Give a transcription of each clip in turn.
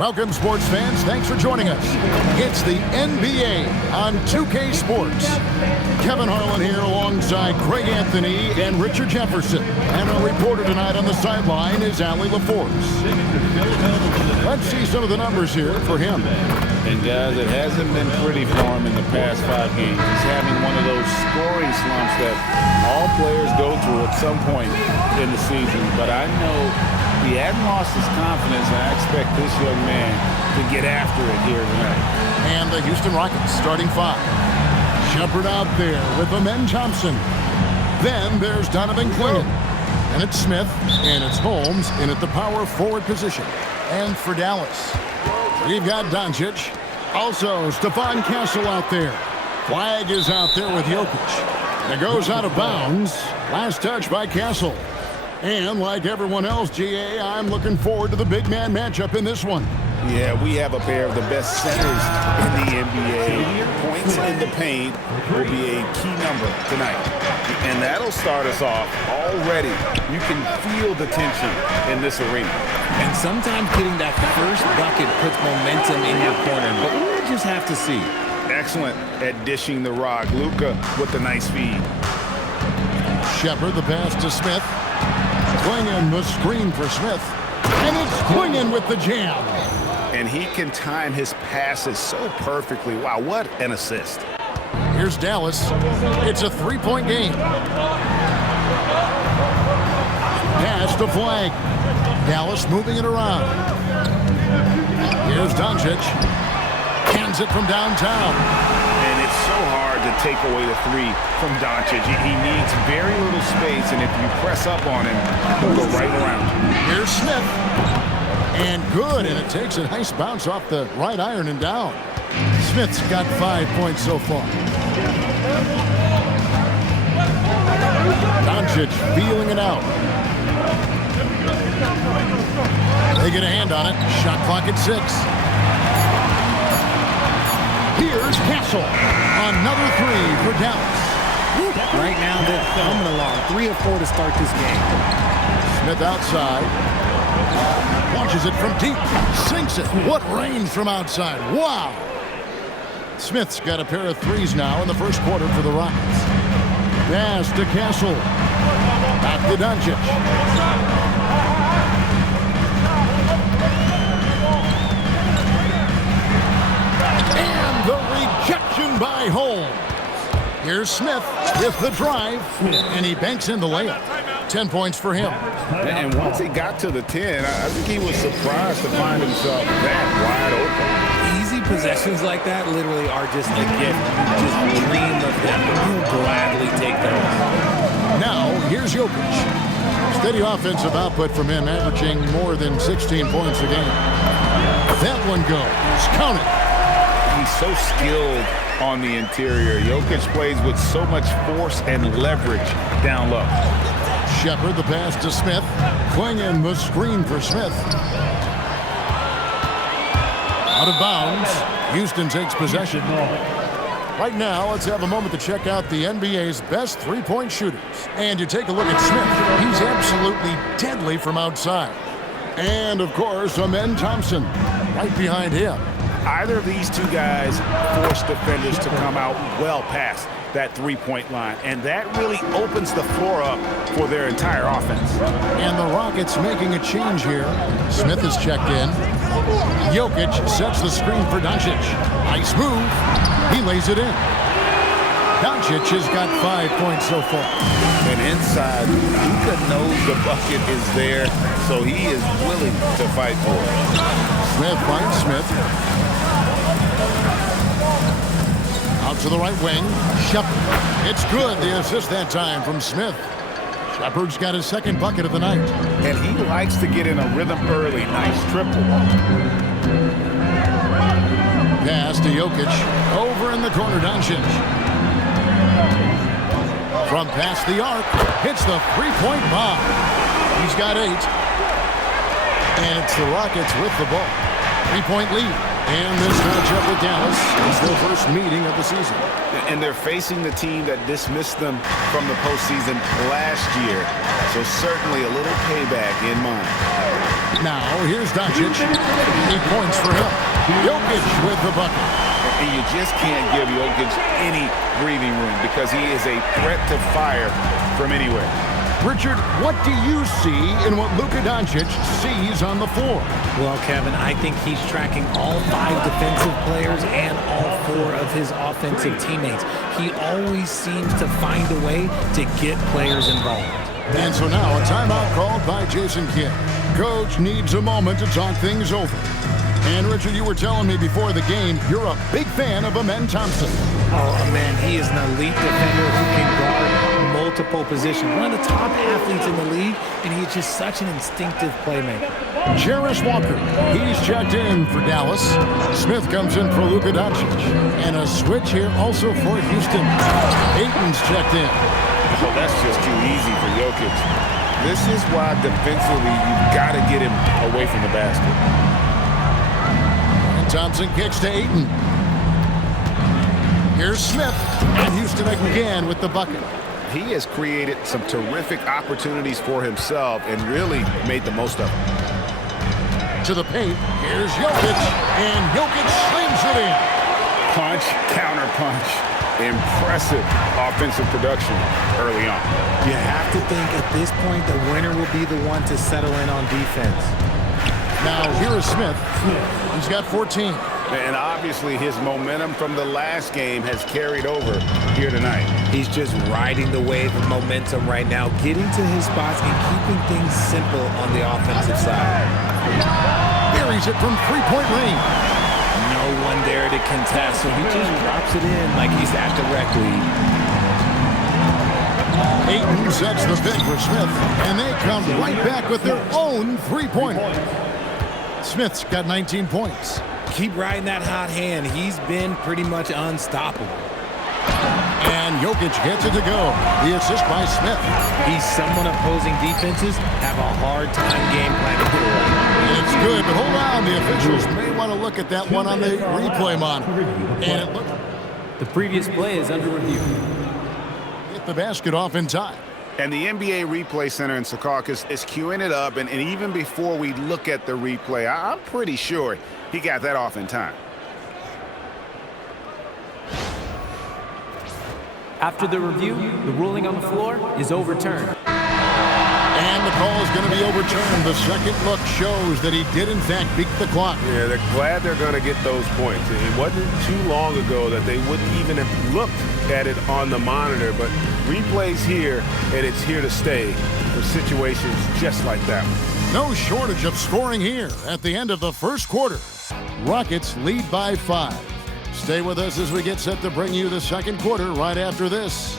Welcome, sports fans. Thanks for joining us. It's the NBA on 2K Sports. Kevin Harlan here alongside Craig Anthony and Richard Jefferson. And our reporter tonight on the sideline is Allie LaForce. Let's see some of the numbers here for him. And guys, it hasn't been pretty for him in the past 5 games. He's having one of those scoring slumps that all players go through at some point in the season. But I know he hadn't lost his confidence, and I expect this young man to get after it here tonight. And the Houston Rockets starting 5. Shepard out there with Amen Thompson. Then there's Donovan Clingan. And it's Smith, and it's Holmes in at the power forward position. And for Dallas, we've got Doncic. Also, Stephon Castle out there. Flag is out there with Jokic. And it goes out of bounds. Last touch by Castle. And like everyone else, GA, I'm looking forward to the big man matchup in this one. Yeah, we have a pair of the best centers in the NBA. Points in the paint will be a key number tonight. And that'll start us off already. You can feel the tension in this arena. And sometimes getting that first bucket puts momentum in your corner, but we'll just have to see. Excellent at dishing the rock. Luka with the nice feed. Shepard, the pass to Smith. Clingan, the screen for Smith. And it's Clingan with the jam. And he can time his passes so perfectly. Wow, what an assist. Here's Dallas. It's a 3-point game. Pass to Flag. Dallas moving it around. Here's Doncic. Hands it from downtown. And it's so hard to take away the 3 from Doncic. He needs very little space, and if you press up on him, he'll go right around. Here's Smith. And good, and it takes a nice bounce off the right iron and down. Smith's got 5 points so far. Doncic feeling it out. They get a hand on it. Shot clock at 6. Here's Castle. Another 3 for Dallas. Right now, they're coming along. 3 of 4 to start this game. Smith outside. Launches it from deep. Sinks it. What range from outside. Wow. Smith's got a pair of 3s now in the first quarter for the Rockets. Pass to Castle. Back to Doncic. And the rejection by Holmes. Here's Smith with the drive, and he banks in the layup. 10 points for him. And once he got to the 10, I think he was surprised to find himself that wide open. Easy possessions like that literally are just a gift. You just dream of them. You'll gladly take those. Now, here's Jokic. Steady offensive output from him, averaging more than 16 points a game. That one goes. Count it. He's so skilled on the interior. Jokic plays with so much force and leverage down low. Shepard, the pass to Smith. Clingan, the screen for Smith. Out of bounds. Houston takes possession. Right now, let's have a moment to check out the NBA's best three-point shooters. And you take a look at Smith. He's absolutely deadly from outside. And, of course, Amen Thompson right behind him. Either of these two guys force defenders to come out well past that three-point line, and that really opens the floor up for their entire offense. And the Rockets making a change here. Smith is checked in. Jokic sets the screen for Doncic. Nice move. He lays it in. Doncic has got 5 points so far. And inside, Luka knows the bucket is there, so he is willing to fight for it. Smith finds Smith. Out to the right wing. Shepard. It's good. The assist that time from Smith. Shepard's got his second bucket of the night. And he likes to get in a rhythm early. Nice triple. Pass to Jokic. Over in the corner, Doncic. From past the arc. Hits the three-point bomb. He's got 8. And it's the Rockets with the ball. 3-point lead. And this matchup with Dallas is their first meeting of the season. And they're facing the team that dismissed them from the postseason last year. So certainly a little payback in mind. Now, here's Doncic. 8 points for him. Jokic with the bucket. And you just can't give Jokic any breathing room because he is a threat to fire from anywhere. Richard, what do you see in what Luka Doncic sees on the floor? Well, Kevin, I think he's tracking all 5 defensive players and all 4 of his offensive teammates. He always seems to find a way to get players involved. And so now a timeout called by Jason Kidd. Coach needs a moment to talk things over. And Richard, you were telling me before the game, you're a big fan of Amen Thompson. Oh, man, he is an elite defender who can guard multiple positions. One of the top athletes in the league, and he's just such an instinctive playmaker. Jarris Walker, he's checked in for Dallas. Smith comes in for Luka Doncic. And a switch here also for Houston. Ayton's checked in. Well, that's just too easy for Jokic. This is why defensively you've got to get him away from the basket. Thompson kicks to Ayton. Here's Smith, and Houston again with the bucket. He has created some terrific opportunities for himself and really made the most of them. To the paint, here's Jokic, and Jokic slings it in. Punch, counter punch. Impressive offensive production early on. You have to think at this point the winner will be the one to settle in on defense. Now, here is Smith. He's got 14. And obviously his momentum from the last game has carried over here tonight. He's just riding the wave of momentum right now, getting to his spots and keeping things simple on the offensive side. Buries it from three-point range. No one there to contest, so he just drops it in like he's at the rec league. Ayton sets the pick for Smith, and they come right back with their own three-pointer. Smith's got 19 points. Keep riding that hot hand. He's been pretty much unstoppable. And Jokic gets it to go. The assist by Smith. He's someone opposing defenses have a hard time game planning for. And it's good, but hold on. The officials may want to look at that one on the replay monitor. And it looked... The previous play is under review. Hit the basket off in time. And the NBA Replay Center in Secaucus is queuing it up. And even before we look at the replay, I'm pretty sure he got that off in time. After the review, the ruling on the floor is overturned. And the call is going to be overturned. The second look shows that he did, in fact, beat the clock. Yeah, they're glad they're going to get those points. It wasn't too long ago that they wouldn't even have looked at it on the monitor, but replay's here, and it's here to stay for situations just like that one. No shortage of scoring here at the end of the first quarter. Rockets lead by 5. Stay with us as we get set to bring you the second quarter right after this.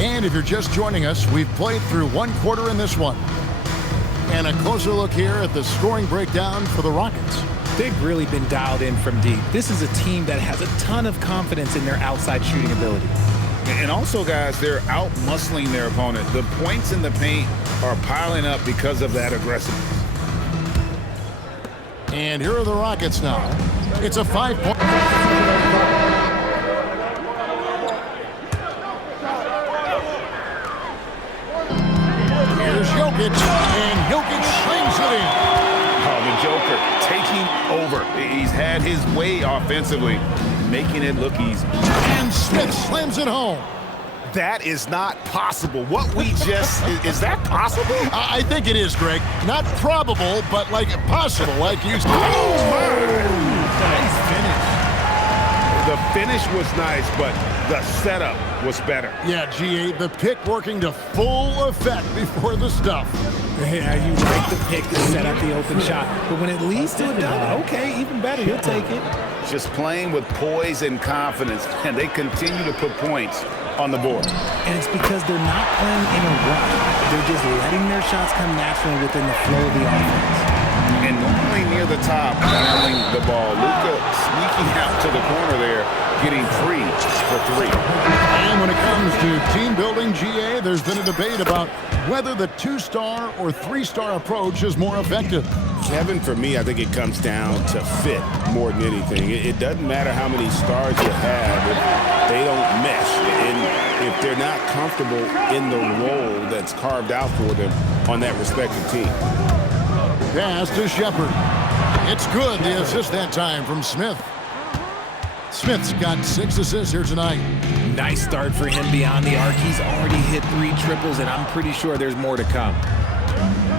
And if you're just joining us, we've played through one quarter in this one. And a closer look here at the scoring breakdown for the Rockets. They've really been dialed in from deep. This is a team that has a ton of confidence in their outside shooting ability. And also, guys, they're out-muscling their opponent. The points in the paint are piling up because of that aggressiveness. And here are the Rockets now. It's a 5-point... Here's Jokic, and Jokic slings it in. Oh, the Joker taking over. He's had his way offensively, making it look easy. And Smith slams it home. That is not possible. What we just... is that possible? I think it is, Greg. Not probable, but like possible, like you said. Oh, my! Nice finish. The finish was nice, but the setup was better. Yeah, GA, the pick working to full effect before the stuff. Yeah, you like the pick to set up the open shot, but when it leads to a dunk, okay, even better, you'll take it. Just playing with poise and confidence, and they continue to put points on the board. And it's because they're not playing in a rush. They're just letting their shots come naturally within the flow of the offense. And normally near the top, handling the ball. Luka sneaking out to the corner there, getting free for three. And when it comes to team building, GA, there's been a debate about whether the 2-star or 3-star approach is more effective. Kevin, for me, I think it comes down to fit more than anything. It doesn't matter how many stars you have if they don't mesh. And if they're not comfortable in the role that's carved out for them on that respective team. Pass to Shepard. It's good. The assist that time from Smith. Smith's got 6 assists here tonight. Nice start for him beyond the arc. He's already hit 3 triples, and I'm pretty sure there's more to come.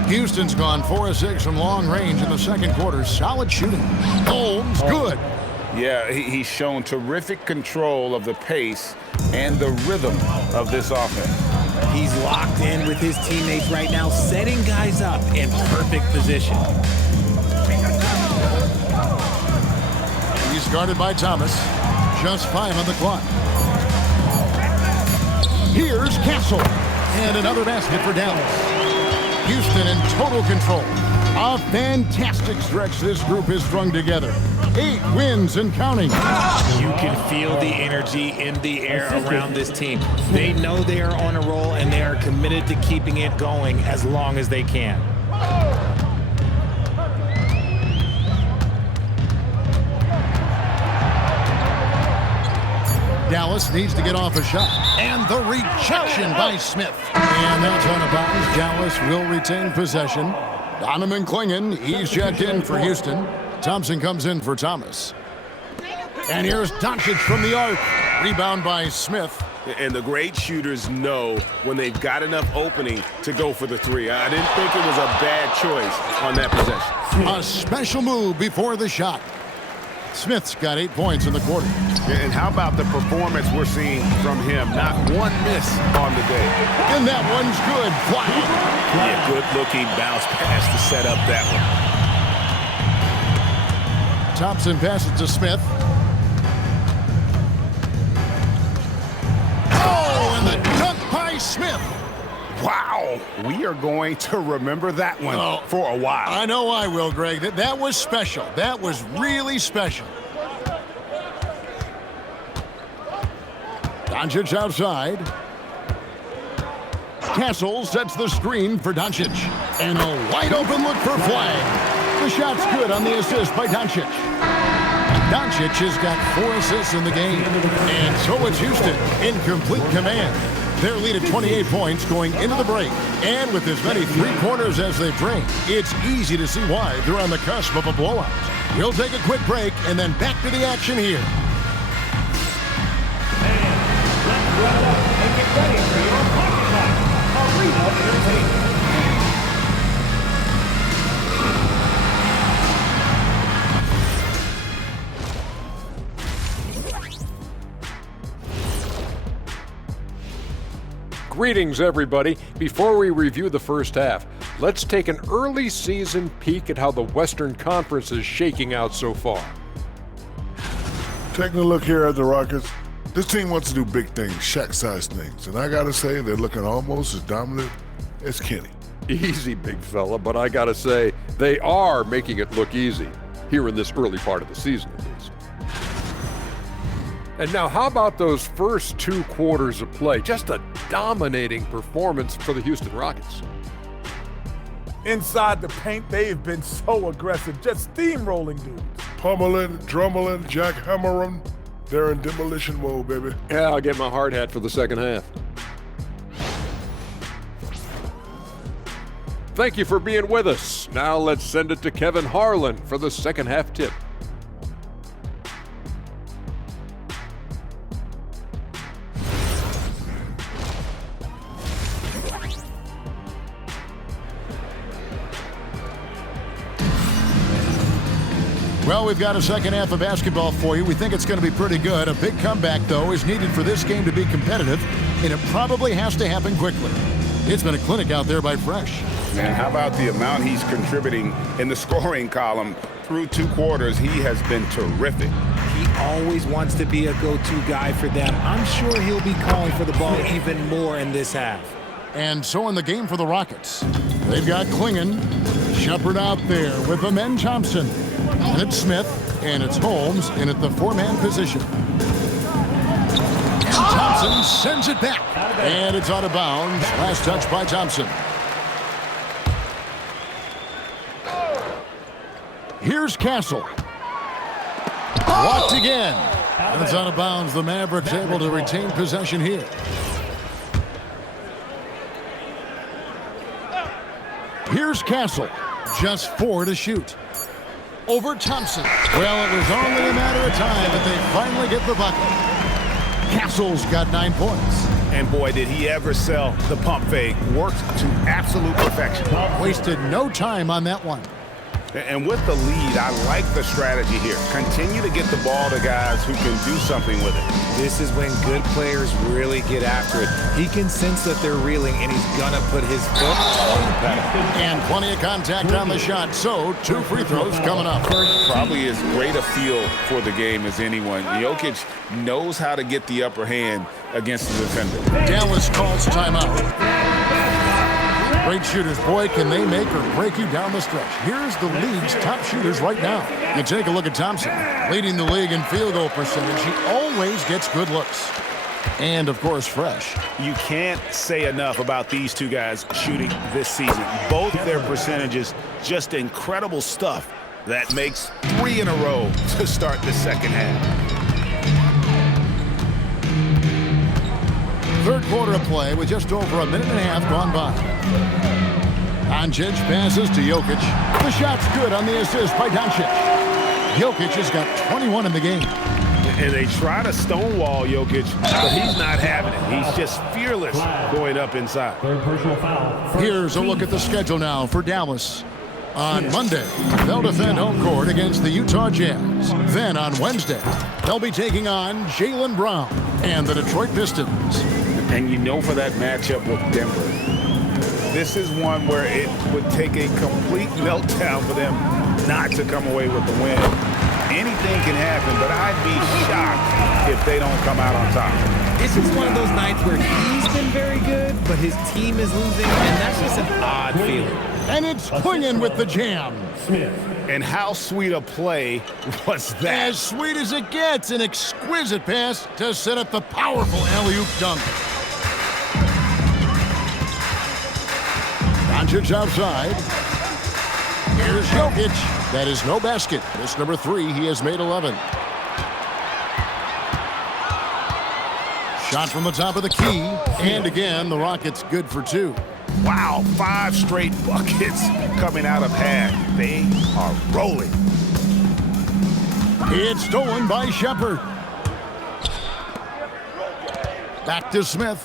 Houston's gone 4 of 6 from long range in the second quarter. Solid shooting. Holmes, good. Yeah, he's shown terrific control of the pace and the rhythm of this offense. He's locked in with his teammates right now, setting guys up in perfect position. He's guarded by Thomas. Just 5 on the clock. Here's Castle. And another basket for Dallas. Houston in total control. A fantastic stretch this group has strung together. 8 wins and counting. You can feel the energy in the air around this team. They know they are on a roll, and they are committed to keeping it going as long as they can. Dallas needs to get off a shot. And the rejection by Smith. And that's out of bounds. Dallas will retain possession. Donovan Clingan, he's checked in for Houston. Thompson comes in for Thomas. And here's Doncic from the arc. Rebound by Smith. And the great shooters know when they've got enough opening to go for the 3. I didn't think it was a bad choice on that possession. A special move before the shot. Smith's got 8 points in the quarter. And how about the performance we're seeing from him? Not one miss on the day. And that one's good. Flat. Yeah, good-looking bounce pass to set up that one. Thompson passes to Smith. Oh, and the dunk by Smith. Wow. We are going to remember that one for a while. I know I will, Greg. That was special. That was really special. Doncic outside. Castle sets the screen for Doncic. And a wide open look for flag. The shot's good on the assist by Doncic. Doncic has got 4 assists in the game. And so it's Houston in complete command. Their lead at 28 points going into the break. And with as many 3-pointers as they bring, it's easy to see why they're on the cusp of a blowout. We'll take a quick break and then back to the action here. And get ready for your pocket watch. Arena Entertainment. Greetings, everybody. Before we review the first half, let's take an early season peek at how the Western Conference is shaking out so far. Taking a look here at the Rockets, this team wants to do big things, Shaq-sized things, and I gotta say they're looking almost as dominant as Kenny. Easy, big fella, but I gotta say, they are making it look easy, here in this early part of the season at least. And now, how about those first 2 quarters of play? Just a dominating performance for the Houston Rockets. Inside the paint, they've been so aggressive, just steamrolling dudes. Pummeling, drummeling, jackhammering, they're in demolition mode, baby. Yeah, I'll get my hard hat for the second half. Thank you for being with us. Now let's send it to Kevin Harlan for the second half tip. Well, we've got a second half of basketball for you. We think it's going to be pretty good. A big comeback, though, is needed for this game to be competitive, and it probably has to happen quickly. It's been a clinic out there by Fresh. Man, how about the amount he's contributing in the scoring column through 2 quarters? He has been terrific. He always wants to be a go-to guy for them. I'm sure he'll be calling for the ball even more in this half. And so in the game for the Rockets, they've got Clingan, Shepard out there with Amen Thompson. And it's Smith, and it's Holmes in at the four-man position. And Thompson sends it back. And it's out of bounds. Last touch by Thompson. Here's Castle. Blocked again. And it's out of bounds. The Mavericks able to retain possession here. Here's Castle. Just 4 to shoot. Over Thompson. Well, it was only a matter of time that they finally get the bucket. Castle's got 9 points. And boy, did he ever sell the pump fake. Worked to absolute perfection. Wasted no time on that one. And with the lead, I like the strategy here. Continue to get the ball to guys who can do something with it. This is when good players really get after it. He can sense that they're reeling, and he's going to put his foot on the pedal. And plenty of contact on the shot, so 2 free throws coming up. Probably as great a feel for the game as anyone. Jokic knows how to get the upper hand against the defender. Dallas calls timeout. Great shooters, boy, can they make or break you down the stretch. Here's the league's top shooters right now. You take a look at Thompson, leading the league in field goal percentage. He always gets good looks. And, of course, fresh. You can't say enough about these two guys shooting this season. Both their percentages, just incredible stuff that makes 3 in a row to start the second half. Third quarter of play with just over a minute and a half gone by. Doncic passes to Jokic. The shot's good on the assist by Doncic. Jokic has got 21 in the game. And they try to stonewall Jokic, but he's not having it. He's just fearless going up inside. Third personal foul. Here's a look at the schedule now for Dallas. On Monday, they'll defend home court against the Utah Jazz. Then on Wednesday, they'll be taking on Jaylen Brown and the Detroit Pistons. And you know for that matchup with Denver, this is one where it would take a complete meltdown for them not to come away with the win. Anything can happen, but I'd be shocked if they don't come out on top. This is one of those nights where he's been very good, but his team is losing, and that's just an odd feeling. And it's Quingen with the jam. And how sweet a play was that? As sweet as it gets, an exquisite pass to set up the powerful alley-oop dunk. Doncic outside. Here's Jokic. That is no basket. This number 3, he has made 11. Shot from the top of the key. And again, the Rockets good for 2. Wow, 5 straight buckets coming out of half. They are rolling. It's stolen by Shepard. Back to Smith.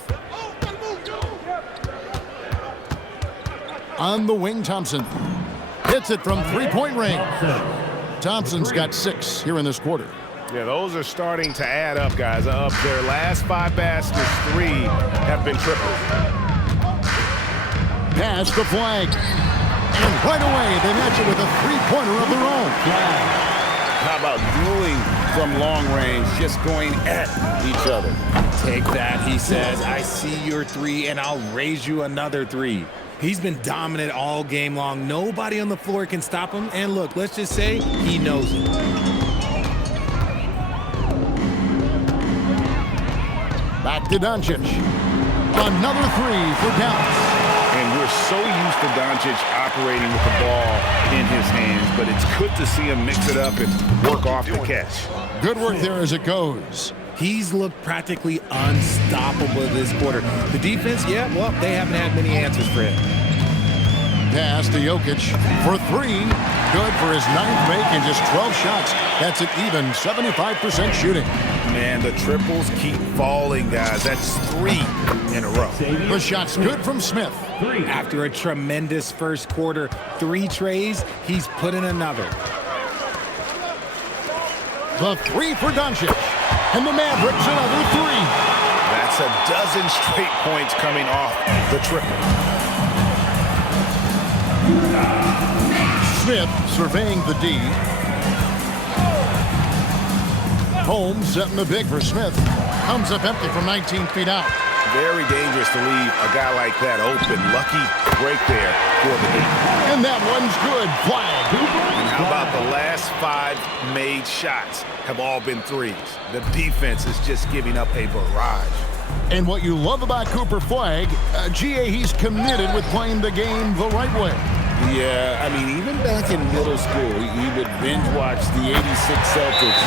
On the wing, Thompson. Hits it from three-point range. Thompson's got 6 here in this quarter. Yeah, those are starting to add up, guys. Up their last 5 baskets, 3 have been triples. Pass the flag. And right away, they match it with a 3-pointer of their own. How about dueling from long range, just going at each other? Take that, he says. I see your 3, and I'll raise you another 3. He's been dominant all game long. Nobody on the floor can stop him. And look, let's just say he knows it. Back to Doncic. Another 3 for Dallas. And we're so used to Doncic operating with the ball in his hands, but it's good to see him mix it up and work off the catch. Good work there as it goes. He's looked practically unstoppable this quarter. The defense, yeah, well, they haven't had many answers for him. Pass to Jokic for 3. Good for his 9th make and just 12 shots. That's an even 75% shooting. Man, the triples keep falling, guys. That's 3 in a row. The shot's good from Smith. After a tremendous first quarter, 3 trays, he's put in another. The 3 for Doncic. And the Mavericks another 3. That's a dozen straight points coming off the triple. Smith surveying the D. Holmes setting the big for Smith. Comes up empty from 19 feet out. Very dangerous to leave a guy like that open. Lucky break there for the Heat. And that one's good. Flag. And how about the last 5 made shots have all been threes? The defense is just giving up a barrage. And what you love about Cooper Flag, GA, he's committed with playing the game the right way. Yeah, I mean, even back in middle school, he would binge watch the 86 Celtics,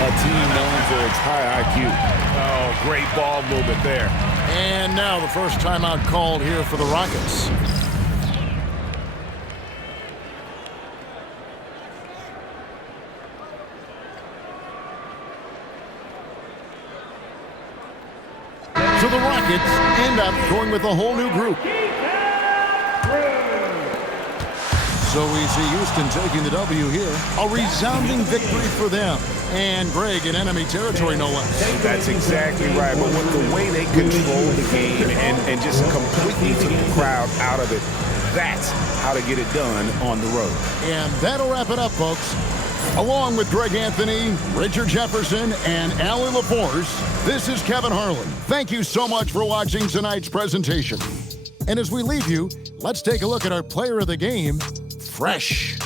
a team known for its high IQ. Oh, great ball movement there. And now the first timeout called here for the Rockets. So the Rockets end up going with a whole new group. So we see Houston taking the W here. A resounding victory for them. And Greg in enemy territory, no less. That's exactly right. But with the way they control the game and just completely took the crowd out of it, that's how to get it done on the road. And that'll wrap it up, folks. Along with Greg Anthony, Richard Jefferson, and Allie LaForce, this is Kevin Harlan. Thank you so much for watching tonight's presentation. And as we leave you, let's take a look at our player of the game, Fresh.